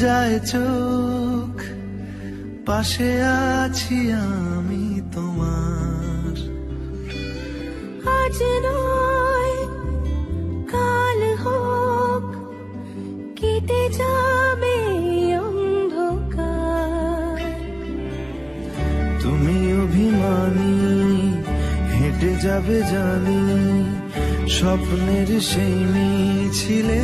যায় চোখ পাশে আছি আমি তোমার। আজ নয় কাল হোক কেটে যাবে অভিমানী হেঁটে যাবে জানি স্বপ্নের সেই মেয়ে থেকে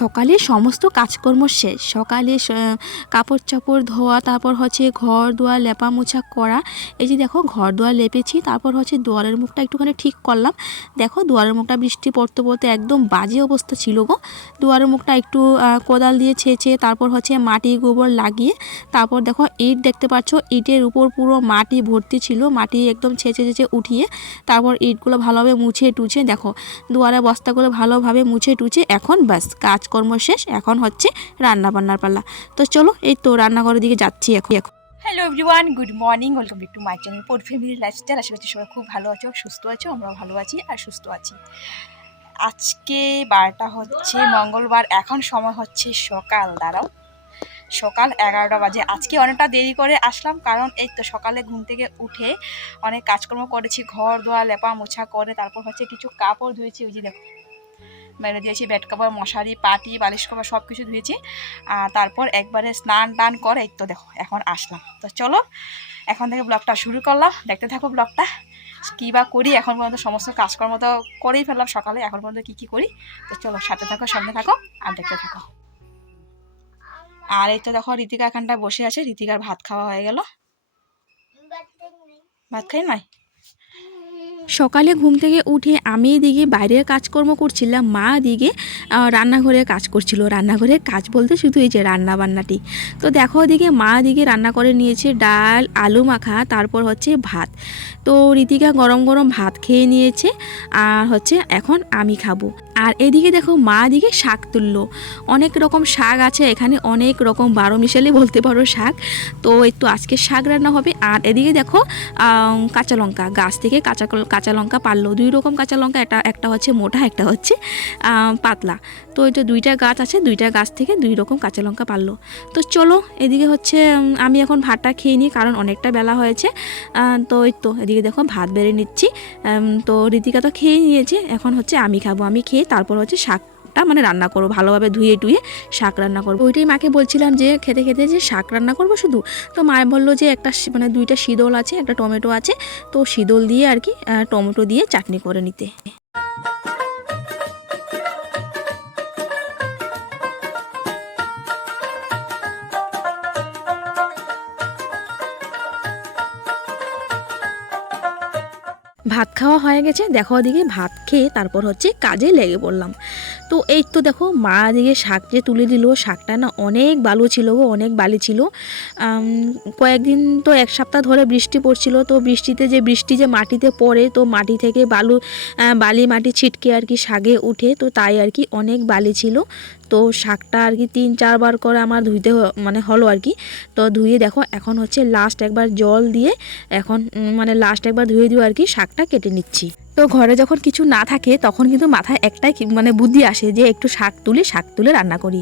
সকালে সমস্ত কাজকর্ম শেষ। সকালে কাপড় চাপড় ধোয়া, তারপর হচ্ছে ঘর দুয়ার লেপা মোছা করা। এই যে দেখো, ঘর দুয়ার লেপেছি, তারপর হচ্ছে দুয়ারের মুখটা একটুখানি ঠিক করলাম। দেখো, দুয়ারের মুখটা বৃষ্টি পড়তে পড়তে একদম বাজে অবস্থা ছিল গো। দুয়ারের মুখটা একটু কোদাল দিয়ে ছেঁচে, তারপর হচ্ছে মাটি গোবর লাগিয়ে, তারপর দেখো ইট দেখতে পাচ্ছ, ইটের উপর পুরো মাটি ভর্তি ছিল। মাটি একদম ছেঁচে ছেঁচে উঠিয়ে, তারপর ইটগুলো ভালোভাবে মুছে টুছে দেখো, দুয়ারে বস্তাগুলো ভালোভাবে মুছে টুছে, এখন ব্যাস কাজকর্ম শেষ, এখন হচ্ছে রান্না বান্নার পালা। তো চলো, এই তো রান্নাঘরের দিকে যাচ্ছি এখন। এখন hello everyone good morning welcome back to my channel poor family lifestyle আশা করছি সবাই খুব ভালো আছো, সুস্থ আছো, আমরাও ভালো আছি আর সুস্থ আছি। আজকে বারটা হচ্ছে, মঙ্গলবার, এখন সময় হচ্ছে সকাল, দাঁড়াও। সকাল এগারোটা বাজে। আজকে অনেকটা দেরি করে আসলাম, কারণ এই তো সকালে ঘুম থেকে উঠে অনেক কাজকর্ম করেছি ঘর দোয়া লেপা মোছা করে, তারপর হচ্ছে কিছু কাপড় ধুয়েছি, ওই যে দেখো মেরে দিয়েছি বেড কাপড় মশারি, পাটি, বালিশ কভার সব কিছু ধুয়েছি। আর তারপর একবারে স্নান টান করে, এই তো দেখো, এখন আসলাম। তো চলো, এখন থেকে ব্লগটা শুরু করলাম। দেখতে থাকো ব্লগটা কী বা করি, এখন পর্যন্ত সমস্ত কাজকর্ম তো করেই ফেললাম সকালে, এখন পর্যন্ত কী কী করি? তো চলো, সাথে থাকো, সামনে থাকো, আর দেখতে থাকো। আর এই তো দেখো ঋতিকা এখানটায় বসে আছে ঋতিকার ভাত খাওয়া হয়ে গেল। ভাত খাই নাই? সকালে ঘুম থেকে উঠে আমি এদিকে বাইরের কাজকর্ম করছিলাম মা আহ, রান্নাঘরে কাজ করছিল। রান্নাঘরে কাজ বলতে শুধু এই যে রান্না বান্নাটি তো দেখো ওদিকে মা এদিকে রান্না করে নিয়েছে ডাল আলু মাখা তারপর হচ্ছে ভাত। তো ঋতিকা গরম গরম ভাত খেয়ে নিয়েছে আর হচ্ছে এখন আমি খাব। আর এদিকে দেখো মা এদিকে শাক তুললো। অনেক রকম শাক আছে এখানে অনেক রকম বারো মিশালি বলতে পারো শাক। তো একটু আজকে শাক রান্না হবে। আর এদিকে দেখো কাঁচা লঙ্কা গাছ থেকে কাঁচা কাঁচা লঙ্কা, পারল। দুই রকম কাঁচা লঙ্কা, একটা একটা হচ্ছে মোটা, একটা হচ্ছে পাতলা। তো এটা দুইটা গাছ আছে, দুইটা গাছ থেকে দুই রকম কাঁচা লঙ্কা পারল। তো চলো, এদিকে হচ্ছে আমি এখন ভাতটা খেয়ে নিই, কারণ অনেকটা বেলা হয়েছে। তো ওই তো, এদিকে দেখো ভাত বেড়ে নিচ্ছি। তো ঋতিকা তো খেয়ে নিয়েছে, এখন হচ্ছে আমি খাব। আমি খেয়ে তারপর হচ্ছে শাকটা মানে রান্না করব, ভালোভাবে ধুয়ে টুয়ে শাক রান্না করব। ওইটাই মাকে বলছিলাম যে, খেতে খেতে যে শাক রান্না করব শুধু? তো মা বলল যে, একটা মানে দুইটা শীদল আছে, একটা টমেটো আছে, তো শীদল দিয়ে আর কি টমেটো দিয়ে চাটনি করে নিতে। ভাত খাওয়া হয়ে গেছে, দেখো ওদিকে ভাত খেয়ে তারপর হচ্ছে কাজে লেগে পড়লাম। তো এই তো দেখো, মা দিকে শাক যে তুলে দিল, শাকটা না অনেক বালু ছিল গো, অনেক বালি ছিল। কয়েকদিন তো এক সপ্তাহ ধরে বৃষ্টি পড়ছিল, তো বৃষ্টিতে যে বৃষ্টি যে মাটিতে পড়ে, তো মাটি থেকে বালু বালি মাটি ছিটকে আর কি শাকে উঠে, তো তাই আর কি অনেক বালি ছিল। তো শাকটা আর কি তিন চারবার করে আমার ধুইতে মানে হলো আর কি। তো ধুয়ে দেখো, এখন হচ্ছে লাস্ট একবার জল দিয়ে, এখন মানে লাস্ট একবার ধুয়ে দিয়ে আর কি শাকটা কেটে নিচ্ছি। তো ঘরে যখন কিছু না থাকে, তখন কিন্তু মাথায় একটাই মানে বুদ্ধি আসে যে একটু শাক তুলি, শাক তুলে রান্না করি।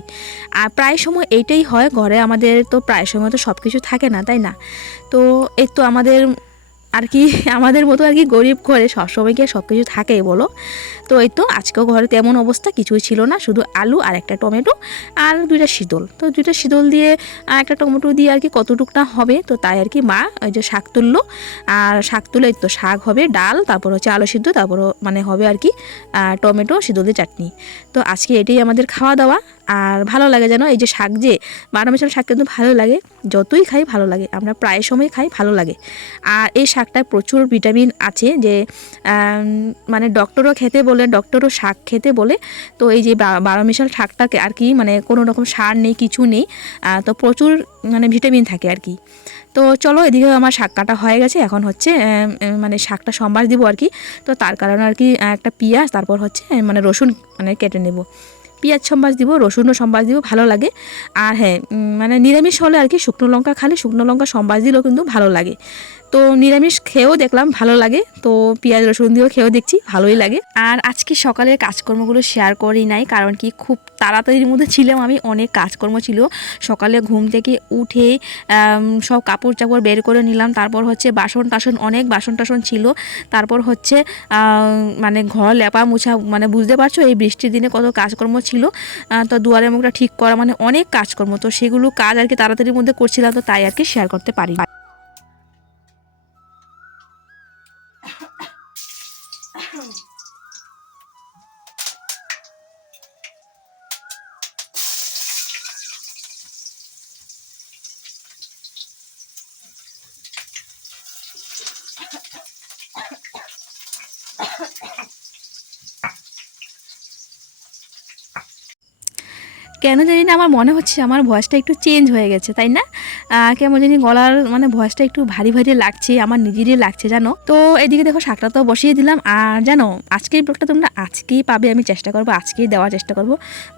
আর প্রায় সময় এইটাই হয়, ঘরে আমাদের তো প্রায় সময় তো সব কিছু থাকে না, তাই না? তো এই তো আমাদের আর কি, আমাদের মতো আর কি গরিব ঘরে সবসময় কি সব কিছু থাকে বলো? তো এই তো, আজকেও ঘরে তেমন অবস্থা, কিছুই ছিল না, শুধু আলু আর একটা টমেটো আর দুইটা শীতল। তো দুইটা শীতল দিয়ে আর একটা টমেটো দিয়ে আর কি কতটুকটা হবে? তো তাই আর কি মা, ওই যে শাক তুললো। আর শাক তুলে তো শাক হবে ডাল, তারপর হচ্ছে আলু সিদ্ধ তারপর মানে হবে আর কি টমেটো, শীতল দিয়ে চাটনি। তো আজকে এটাই আমাদের খাওয়া দাওয়া। আর ভালো লাগে যেন এই যে শাক যে বারো মিশাল শাক কিন্তু ভালো লাগে, যতই খাই ভালো লাগে, আমরা প্রায় সময় খাই ভালো লাগে। আর এই শাকটায় প্রচুর ভিটামিন আছে যে মানে ডক্টরও খেতে বলে, ডক্টরও শাক খেতে বলে, তো এই যে বারো মিশাল শাকটাকে আর কি মানে কোনো রকম সার নেই, কিছু নেই তো প্রচুর মানে ভিটামিন থাকে আর কি। তো চলো এদিকে আমার শাক কাটা হয়ে গেছে, এখন হচ্ছে মানে শাকটা সম্বাস দিব আর কি। তো তার কারণে আর কি একটা পেঁয়াজ, তারপর হচ্ছে মানে রসুন মানে কেটে নেব। পেঁয়াজ সম্বাস দিব, রসুনও সম্বাস দিব, ভালো লাগে। আর হ্যাঁ মানে নিরামিষ হলে আর কি শুকনো লঙ্কা খালে শুকনো লঙ্কা সম্বাস দিলেও কিন্তু ভালো লাগে। তো নিরামিষ খেয়েও দেখলাম ভালো লাগে। তো পেঁয়াজ, রসুন দিয়েও খেয়েও দেখছি, ভালোই লাগে। আর আজকে সকালের কাজকর্মগুলো শেয়ার করি নাই, কারণ কি খুব তাড়াতাড়ির মধ্যে ছিলাম আমি, অনেক কাজকর্ম ছিল। সকালে ঘুম থেকে উঠে সব কাপড় চাপড় বের করে নিলাম, তারপর হচ্ছে বাসন টাসন, অনেক বাসন টাসন ছিল। তারপর হচ্ছে মানে ঘর লেপা মুছা মানে বুঝতে পারছ, এই বৃষ্টির দিনে কত কাজকর্ম ছিল। তো দুয়ারের মুখটা ঠিক করা মানে অনেক কাজকর্ম, তো সেগুলো কাজ আর কি তাড়াতাড়ির মধ্যে করছিলাম, তো তাই আর কি শেয়ার করতে পারি। কেন জানি না আমার মনে হচ্ছে আমার ভয়েসটা একটু চেঞ্জ হয়ে গেছে তাই না? কেমন জানি গলার মানে ভয়েসটা একটু ভারী ভারী লাগছে, আমার নিজেরই লাগছে, জানো? তো এদিকে দেখো শাকটা তো বসিয়ে দিলাম। আর জানো, আজকের ব্লগটা তোমরা আজকেই পাবে, আমি চেষ্টা করব, আজকেই দেওয়ার চেষ্টা করব।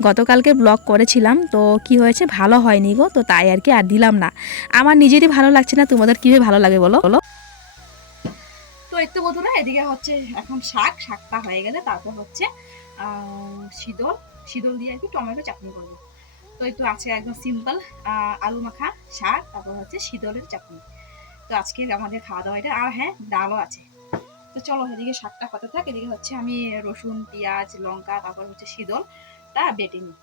গতকালকে ব্লগ করেছিলাম, তো কি হয়েছে? ভালো হয়নি গো, তো তাই আর কি, আর দিলাম না। আমার নিজেরই ভালো লাগছে না, তোমাদের কীভাবে ভালো লাগে বলো? বলো। তো তো বন্ধুরা, এদিকে হচ্ছে এখন শাক, শাকটা হয়ে গেলে তারপর হচ্ছে শীতল শীতল দিয়ে আর কি টমেটো চাটনি করব। তো একটু আছে একদম সিম্পল আলু মাখা, শাক, তারপর হচ্ছে শীতলের চাটনি। তো আজকে আমাদের খাওয়া দাওয়া এটা, আর হ্যাঁ ডালও আছে। তো চলো এদিকে শাকটা কত থাক, এদিকে হচ্ছে আমি রসুন, পেঁয়াজ, লঙ্কা, তারপর হচ্ছে শীতলটা বেটে নিই।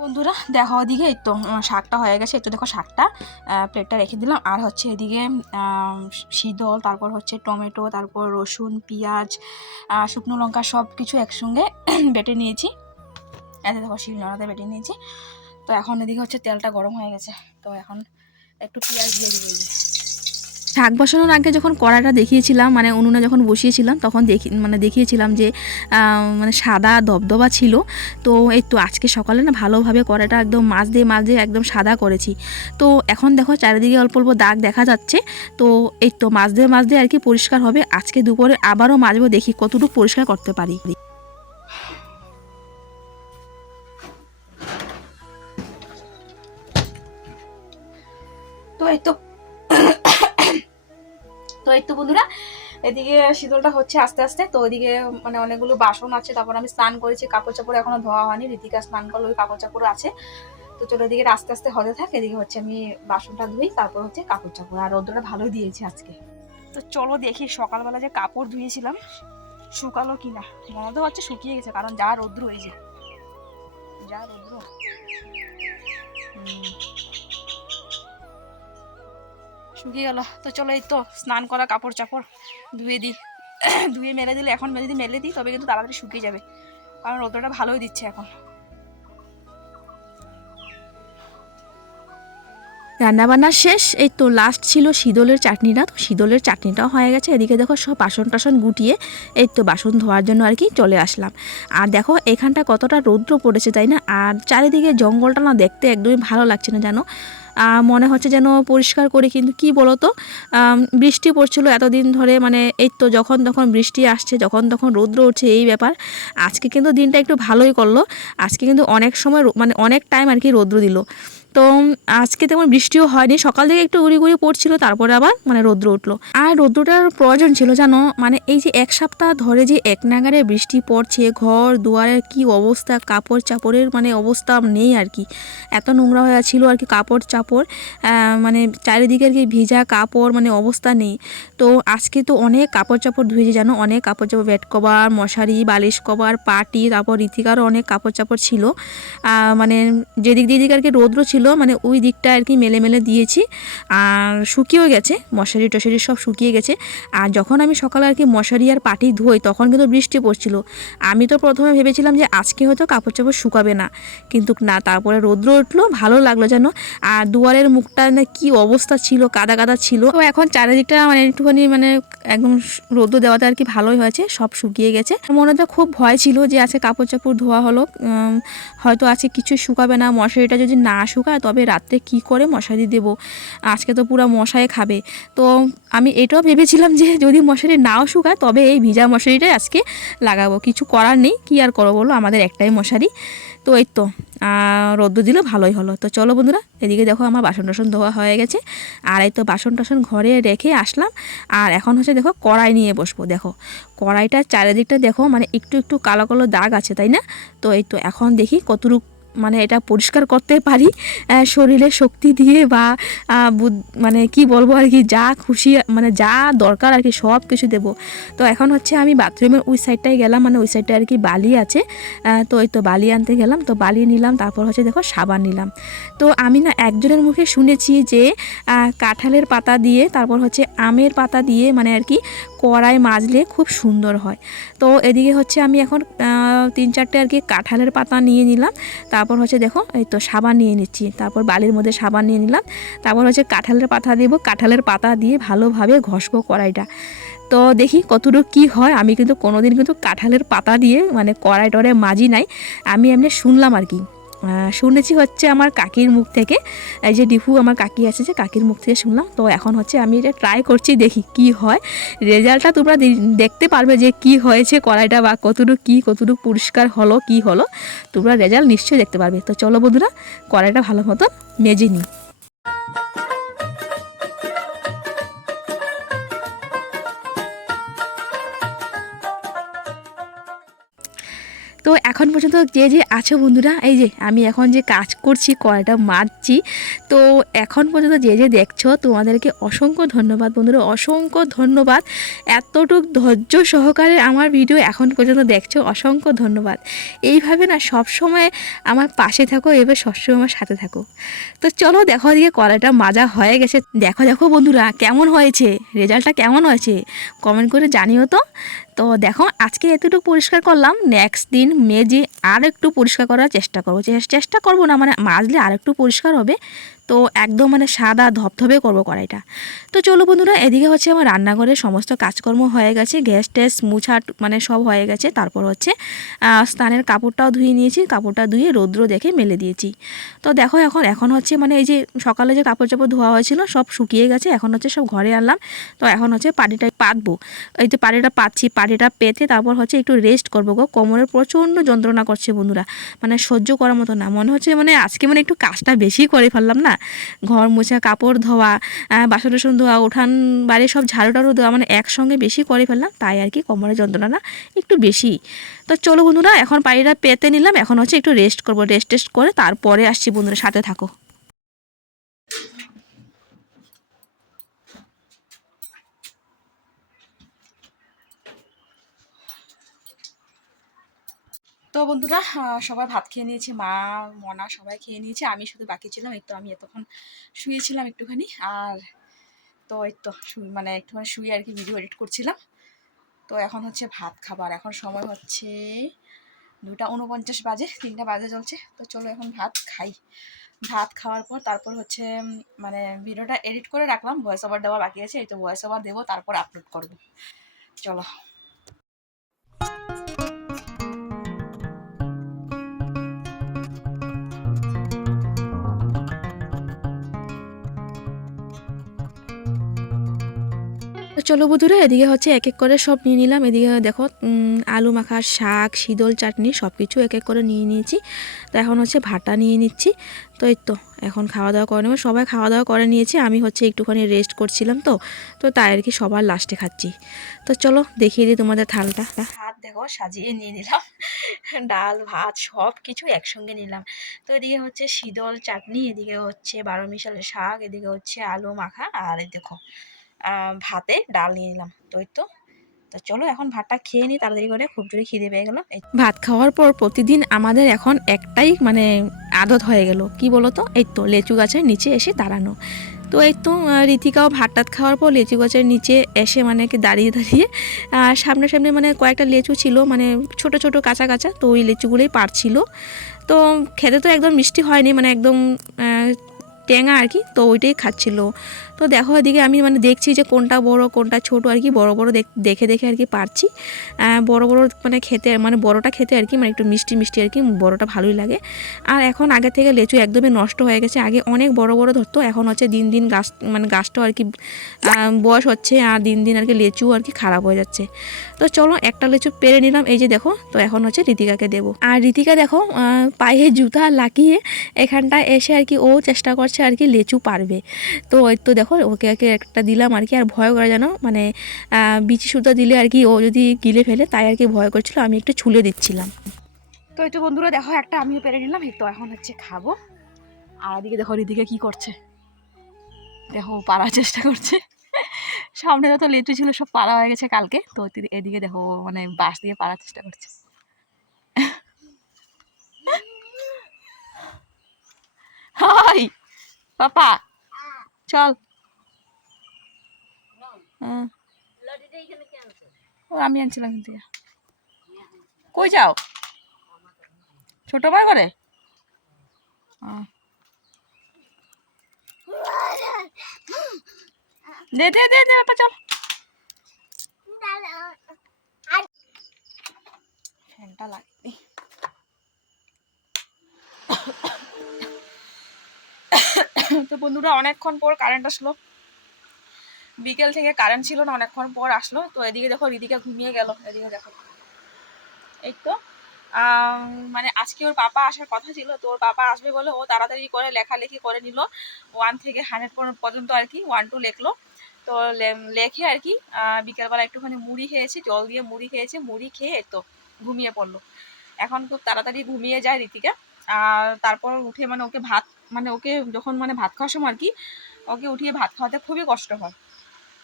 বন্ধুরা, দেখো ওদিকে এই তো শাকটা হয়ে গেছে। একটু দেখো শাকটা প্লেটটা রেখে দিলাম। আর হচ্ছে এদিকে শীতল, তারপর হচ্ছে টমেটো, তারপর রসুন, পেঁয়াজ শুকনো লঙ্কা সব কিছু একসঙ্গে বেটে নিয়েছি। এতে দেখো শিল নোড়াতে বেটে নিয়েছি। তো এখন এদিকে হচ্ছে তেলটা গরম হয়ে গেছে। তো এখন একটু পেঁয়াজ দিয়ে দিয়ে। শাক বসানোর আগে যখন কড়াটা দেখিয়েছিলাম মানে উনুনে যখন বসিয়েছিলাম, তখন দেখি মানে দেখিয়েছিলাম যে মানে সাদা দবদবা ছিল। তো এই তো আজকে সকালে না ভালোভাবে কড়াটা একদম মাছ দিয়ে মাছ দিয়ে একদম সাদা করেছি। তো এখন দেখো চারিদিকে অল্প অল্প দাগ দেখা যাচ্ছে। তো এই তো মাছ দিয়ে মাছ দিয়ে আর কি পরিষ্কার হবে। আজকে দুপুরে আবারও মাজবো দেখি কতটুকু পরিষ্কার করতে পারি। তো এই তো তো এই তো বন্ধুরা। এদিকে শীতলটা হচ্ছে আস্তে আস্তে, তো ওইদিকে মানে অনেকগুলো বাসন আছে, তারপর আমি স্নান করেছি, কাপড় চাপড় এখনও ধোয়া হয়নি, রীতিকা স্নান করলে, ওই কাপড় চাপড় আছে। তো চলো এদিকে আস্তে আস্তে হতে থাকে, এদিকে হচ্ছে আমি বাসনটা ধুই, তারপর হচ্ছে কাপড় চাপড়, আর রোদ্রটা ভালোই দিয়েছে আজকে। তো চলো দেখি সকালবেলা যে কাপড় ধুয়েছিলাম, শুকালো কিনা। মনে তো হচ্ছে শুকিয়ে গেছে, কারণ যা রৌদ্র হয়েছে যা রৌদ্র। শুকিয়ে গেল। তো চলো এই তো স্নান করা, কাপড় চাপড় ধুয়ে দিই। ধুয়ে মেলে দিলে, এখন যদি মেলে দিই, তবে কিন্তু তাড়াতাড়ি শুকিয়ে যাবে। কারণ রোদ্রটা ভালোই দিচ্ছে এখন। রান্নাবান্না শেষ। এই তো লাস্ট ছিল শীতলের চাটনিটা। তো শীতলের চাটনিটাও হয়ে গেছে। এদিকে দেখো সব বাসন টাসন গুটিয়ে এই তো বাসন ধোয়ার জন্য আর কি চলে আসলাম। আর দেখো, এখানটা কতটা রৌদ্র পড়েছে, তাই না? আর চারিদিকে জঙ্গলটা না দেখতে একদমই ভালো লাগছে না, জানো? মনে হচ্ছে যেন পরিষ্কার করে, কিন্তু কি বলো তো বৃষ্টি পড়ছিল এতদিন ধরে মানে এই তো যখন তখন বৃষ্টি আসছে, যখন তখন রৌদ্র উঠছে, এই ব্যাপার। আজকে কিন্তু দিনটা একটু ভালোই করল। আজকে কিন্তু অনেক সময় মানে অনেক টাইম আর কি রৌদ্র দিল। তো আজকে তেমন বৃষ্টিও হয়নি। সকাল থেকে একটু উড়ি গুড়ি পড়ছিল, তারপরে আবার মানে রৌদ্র উঠল। আর রৌদ্রটার প্রয়োজন ছিল জানো মানে এই যে এক সপ্তাহ ধরে যে এক নাগারে বৃষ্টি পড়ছে, ঘর দুয়ারের কি অবস্থা, কাপড় চাপড়ের মানে অবস্থা নেই আর কি। এত নোংরা হয়ে ছিল আর কি কাপড় চাপড় মানে চারিদিকে আর কি ভিজা কাপড় মানে অবস্থা নেই। তো আজকে তো অনেক কাপড় চাপড় ধুয়েছে জানো, অনেক কাপড় চাপড় বেড কভার মশারি, বালিশ কভার পাটি, তারপর রীতিকারও অনেক কাপড় চাপড় ছিল। মানে যেদিক দিয়ে দিকে আর কি রৌদ্র ছিল মানে ওই দিকটা আর কি মেলে মেলে দিয়েছি। আর শুকিয়েও গেছে, মশারি টশারি সব শুকিয়ে গেছে। আর যখন আমি সকালে আর কি মশারি আর পাটি ধুই, তখন কিন্তু বৃষ্টি পড়ছিল। আমি তো প্রথমে ভেবেছিলাম যে আজকে হয়তো কাপড় চাপড় শুকাবে না। কিন্তু না, তারপরে রৌদ্র উঠল, ভালো লাগল যেন। আর দুয়ারের মুখটা না কি অবস্থা ছিল, কাদা কাদা ছিল। তো এখন চারিদিকটা মানে একটুখানি মানে একদম রৌদ্র দেওয়াতে আর কি ভালোই হয়েছে, সব শুকিয়ে গেছে। মনে তো খুব ভয় ছিল যে আজকে কাপড় চাপড় ধোয়া হলো হয়তো আজকে কিছু শুকাবে না, মশারিটা যদি না শুকায় তবে রাত্রে কি করে মশারি দেব? আজকে তো পুরো মশায় খাবে। তো আমি এটাও ভেবেছিলাম যে যদি মশারি নাও শুকায় তবে এই ভিজা মশারিটাই আজকে লাগাবো। কিছু করার নেই কি আর করব বলো? আমাদের একটাই মশারি। তো এই তো আহ, রোদ্দুর দিলে ভালোই হলো। তো চলো বন্ধুরা এদিকে দেখো আমার বাসন টাসন ধোয়া হয়ে গেছে। আর এই তো বাসন টাসন ঘরে রেখে আসলাম। আর এখন হচ্ছে দেখো কড়াই নিয়ে বসবো। দেখো কড়াইটার চারিদিকটা দেখো মানে একটু একটু কালো কালো দাগ আছে তাই না? তো এই তো এখন দেখি কতটুকু মানে এটা পরিষ্কার করতে পারি শরীরে শক্তি দিয়ে বা মানে কি বলব আর কি, যা খুশি মানে যা দরকার আর কি, সব কিছু দেবো। তো এখন হচ্ছে আমি বাথরুমের ওই সাইডটায় গেলাম মানে ওই সাইডটায় আর কি বালি আছে তো ওই তো বালি আনতে গেলাম, তো বালি নিলাম, তারপর হচ্ছে দেখো সাবান নিলাম। তো আমি না একজনের মুখে শুনেছি যে কাঁঠালের পাতা দিয়ে, তারপর হচ্ছে আমের পাতা দিয়ে মানে আর কি কড়াই মাজলে খুব সুন্দর হয়। তো এদিকে হচ্ছে আমি এখন তিন চারটে আর কি কাঁঠালের পাতা নিয়ে নিলাম, তারপর হচ্ছে দেখো, এই তো সাবান নিয়ে নিচ্ছি। তারপর বালির মধ্যে সাবান নিয়ে নিলাম। তারপর হচ্ছে কাঁঠালের পাতা দেবো। কাঁঠালের পাতা দিয়ে ভালোভাবে ঘষবো কড়াইটা। তো দেখি কতটুকু কি হয়। আমি কিন্তু কোনোদিন কিন্তু কাঁঠালের পাতা দিয়ে মানে কড়াই টড়াই মাজি নাই। আমি এমনি শুনলাম আর কি। শুনেছি হচ্ছে আমার কাকির মুখ থেকে, এই যে ডিফু আমার কাকি আছে যে কাকির মুখ থেকে শুনলাম। তো এখন হচ্ছে আমি এটা ট্রাই করছি, দেখি কি হয়। রেজাল্টটা তোমরা দেখতে পারবে যে কি হয়েছে কড়াইটা বা কতটুকু কি, কতটুকু পরিষ্কার হলো, কি হলো। তোমরা রেজাল্ট নিশ্চয়ই দেখতে পারবে। তো চলো বন্ধুরা, কড়াইটা ভালো মতো মেজে নিই। এখন পর্যন্ত যে যে আছো বন্ধুরা, এই যে আমি এখন যে কাজ করছি কড়াইটা মাজছি, তো এখন পর্যন্ত যে যে দেখছ, তোমাদেরকে অসংখ্য ধন্যবাদ বন্ধুরা, অসংখ্য ধন্যবাদ। এতটুক ধৈর্য সহকারে আমার ভিডিও এখন পর্যন্ত দেখছ, অসংখ্য ধন্যবাদ। এইভাবে না সব সময় আমার পাশে থাকো এবার সবসময় আমার সাথে থাকো। তো চলো দেখো দিকে কড়াইটা মাজা হয়ে গেছে। দেখো দেখো বন্ধুরা, কেমন হয়েছে? রেজাল্টটা কেমন হয়েছে? কমেন্ট করে জানিও তো। তো দেখো, আজকে এতটুকু পরিষ্কার করলাম। নেক্সট দিন মেজে আর একটু পরিষ্কার করার চেষ্টা করব। চেষ্টা করব না মানে মাজলে আর একটু পরিষ্কার হবে। তো একদম মানে সাদা ধপধপে করব কড়াইটা। তো চলো বন্ধুরা, এদিকে হচ্ছে আমার রান্নাঘরের সমস্ত কাজকর্ম হয়ে গেছে, গ্যাস ট্যাস মুছা মানে সব হয়ে গেছে। তারপর হচ্ছে স্নানের কাপড়টাও ধুয়ে নিয়েছি, কাপড়টা ধুয়ে রৌদ্র দেখে মেলে দিয়েছি। তো দেখো এখন এখন হচ্ছে মানে এই যে সকালে যে কাপড় চাপড় ধোয়া হয়েছিল, সব শুকিয়ে গেছে, এখন হচ্ছে সব ঘরে আনলাম। তো এখন হচ্ছে পাটিটা পাতবো। এই যে পাটিটা পাচ্ছি পাটিটা পেতে তারপর হচ্ছে একটু রেস্ট করব গো। কোমরের প্রচণ্ড যন্ত্রণা করছে বন্ধুরা মানে সহ্য করার মতো না। মনে হচ্ছে মানে আজকে মানে একটু কাজটা বেশি করে ফেললাম না ঘর মোছা, কাপড় ধোয়া বাসন টাসন ধোয়া, উঠান বাড়ি সব ঝাড়ু টাড়ু দেওয়া মানে একসঙ্গে বেশি করে ফেললাম, তাই আর কি কোমরের যন্ত্রণাটা একটু বেশি। তো চলো বন্ধুরা, এখন পাড়িটা পেতে নিলাম, এখন হচ্ছে একটু রেস্ট করব রেস্ট টেস্ট করে তারপরে আসছি বন্ধুরা, সাথে থাকো। তো বন্ধুরা সবাই ভাত খেয়ে নিয়েছে, মা, মনা সবাই খেয়ে নিয়েছে, আমি শুধু বাকি ছিলাম তো আমি এতক্ষণ শুয়েছিলাম একটুখানি, আর তো এই তো মানে একটুখানি শুয়ে আর কি ভিডিও এডিট করছিলাম। তো এখন হচ্ছে ভাত খাবার, এখন সময় হচ্ছে দুটা উনপঞ্চাশ বাজে, তিনটা বাজে চলছে, তো চলো এখন ভাত খাই। ভাত খাওয়ার পর তারপর হচ্ছে মানে ভিডিওটা এডিট করে রাখলাম ভয়েস ওভার দেওয়া বাকি আছে, এই তো ভয়েস ওভার দেবো, তারপর আপলোড করব। চলো। চলো বন্ধুরা, এদিকে হচ্ছে এক এক করে সব নিয়ে নিলাম। এদিকে দেখো আলু মাখার শাক, শীতল চাটনি সব কিছু এক এক করে নিয়ে নিয়েছি। তো এখন হচ্ছে ভাটা নিয়ে নিচ্ছি। তো এই তো, এখন খাওয়া দাওয়া করে নেব। সবাই খাওয়া দাওয়া করে নিয়েছে, আমি হচ্ছে একটুখানি রেস্ট করছিলাম তো। তো তাই আর কি সবার লাস্টে খাচ্ছি। তো চলো, দেখিয়ে দিই তোমাদের থালটা। ভাত দেখো, সাজিয়ে নিয়ে নিলাম। ডাল, ভাত সব কিছু একসঙ্গে নিলাম। তো এদিকে হচ্ছে শীতল চাটনি, এদিকে হচ্ছে বারো মিশালের শাক, এদিকে হচ্ছে আলু মাখা, আর দেখো। ভাতে ডাল নিয়ে নিলাম। তো তো। তো চলো এখন ভাতটা খেয়ে নিই, তাড়াতাড়ি করে। খুব জোরে খিদে পেয়ে গেলো। ভাত খাওয়ার পর প্রতিদিন আমাদের এখন একটাই মানে আদত হয়ে গেল। কি বলো তো এই তো লেচু গাছের নিচে এসে দাঁড়ানো। তো এই তো রীতিকাও ভাত টাত খাওয়ার পর লেচু গাছের নিচে এসে মানে কি দাঁড়িয়ে দাঁড়িয়ে আর সামনাসামনি মানে কয়েকটা লেচু ছিল মানে ছোট ছোট কাঁচা কাঁচা, তো ওই লিচুগুলোই পারছিল। তো খেতে তো একদম মিষ্টি হয়নি মানে একদম টেঙা আর কি, তো ওইটাই খাচ্ছিল। তো দেখো এদিকে আমি মানে দেখছি যে কোনটা বড়, কোনটা ছোট আর কি, বড় বড় দেখ- দেখে আর কি পারছি। বড় বড় মানে খেতে মানে বড়টা খেতে আর কি মানে একটু মিষ্টি মিষ্টি আর কি বড়টা ভালোই লাগে। আর এখন আগে থেকে লেচু একদমই নষ্ট হয়ে গেছে। আগে অনেক বড় বড় ধরতো, এখন হচ্ছে দিন দিন গাছ মানে গাছটাও আর কি বয়স হচ্ছে আর দিন দিন আর কি লেচু আর কি খারাপ হয়ে যাচ্ছে। তো চলো একটা লেচু পেরে নিলাম, এই যে দেখো, তো এখন হচ্ছে রীতিকাকে দেবো। আর রীতিকা দেখো পায়ে জুতা লাগিয়ে এখানটায় এসে আর কি ও চেষ্টা করছে আর কি লেচু পারবে। তো ওই তো দেখো ওকে ওকে একটা দিলাম আর কি, আর ভয় করে যেন মানে বিচি সুতো দিলে আর কি ও যদি গিলে ফেলে, তাই আর কি ভয় করছিল, আমি একটু ছুলে দিচ্ছিলাম। তো তো বন্ধুরা, দেখো, একটা আমিও পেরে নিলাম তো এখন হচ্ছে খাব। আর এদিকে দেখো এদিকে কি করছে? দেখো পারার চেষ্টা করছে। সামনে তো লেটু ছিল, সব পাড়া হয়ে গেছে কালকে। তো এদিকে দেখো মানে বাঁশ দিয়ে পাড়ার চেষ্টা করছে। হাই! পাপা, চল। হ্যাঁ। ও আমি আনছিলাম থেকে কই যাও? ছোট বার করে দে দে দে দে বাবা চল। ফ্যানটা লাগবে। তো বন্ধুরা অনেকক্ষণ পর কারেন্ট আসলো। বিকেল থেকে কারেন্ট ছিল না, অনেকক্ষণ পর আসলো। তো এদিকে দেখো রিদিকা ঘুমিয়ে গেল, এদিকে দেখো। এই তো মানে আজকে ওর পাপা আসার কথা ছিল, তো ওর পাপা আসবে বলে ও তাড়াতাড়ি করে লেখালেখি করে নিল। ওয়ান থেকে হান্ড্রেড পর্যন্ত আর কি ওয়ান টু লেখলো। তো লেখে আর কি বিকেলবেলা একটুখানি মুড়ি খেয়েছি, জল দিয়ে মুড়ি খেয়েছে, মুড়ি খেয়ে তো ঘুমিয়ে পড়ল। এখন খুব তাড়াতাড়ি ঘুমিয়ে যায় রীতিকা আর তারপর উঠে মানে ওকে ভাত মানে ওকে যখন মানে ভাত খাওয়ার সময় আর কি, ওকে উঠিয়ে ভাত খাওয়াতে খুবই কষ্ট হয়।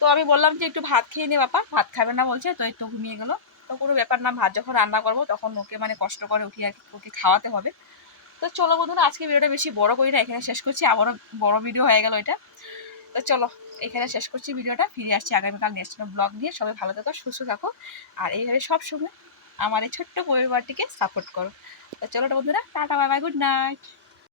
তো আমি বললাম যে একটু ভাত খেয়ে নে বাপা ভাত খাবে না বলছে, তো একটু ঘুমিয়ে গেলো। তো কোনো ব্যাপার না, ভাত যখন রান্না করব তখন ওকে মানে কষ্ট করে উঠিয়ে আর ওকে খাওয়াতে হবে। তো চলো বন্ধুরা, আজকে ভিডিওটা বেশি বড় করি না, এখানে শেষ করছি, আবারও বড় ভিডিও হয়ে গেল এটা। তো চলো, এখানে শেষ করছি ভিডিওটা, ফিরে আসছি আগামীকাল নেক্সট ব্লগ নিয়ে। সবাই ভালো থাকো, সুস্থ থাকো, আর এইভাবে সব সময় আমার এই ছোট্ট পরিবারটিকে সাপোর্ট করো। তো চলো বন্ধুরা, tata bye bye good night